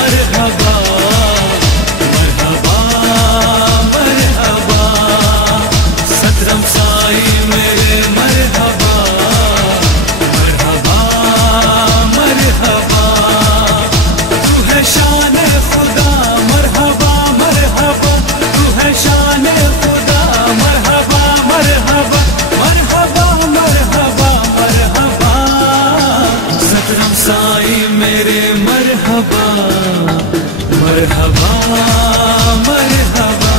मरहबा मरहबा मरहबा, सतरम साई मेरे मरहबा मरहबा मरहबा। तू है शान खुदा मरहबा मरहबा, तू है शान खुदा मरहबा मरहबा मरहबा मरहबा मरहबा, सतरम साई मेरे मरहबा मरहबा मरहबा,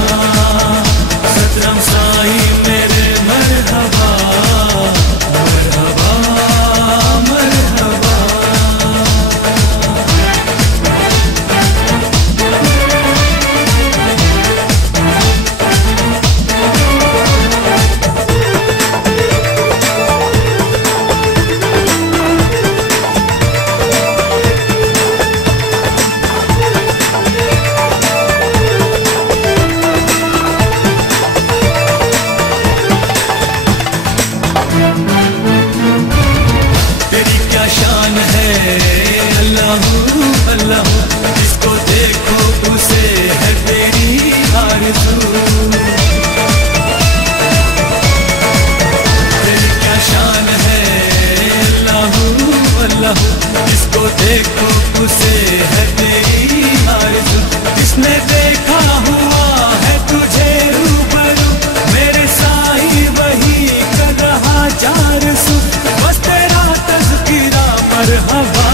सतरम साई मेरे मरहबा मरहबा मरहबा। तेरी क्या शान है अल्लाह अल्लाह, जिसको देखो उसे है तेरी आरज़ू। तेरी क्या शान है अल्लाह अल्लाह, जिसको देखो उसे है तेरी आरज़ू। जिसने देखा हुआ है तुझे रूबरू, मेरे साई वही कर रहा चार सू, बस तेरा तज़किरा मरहबा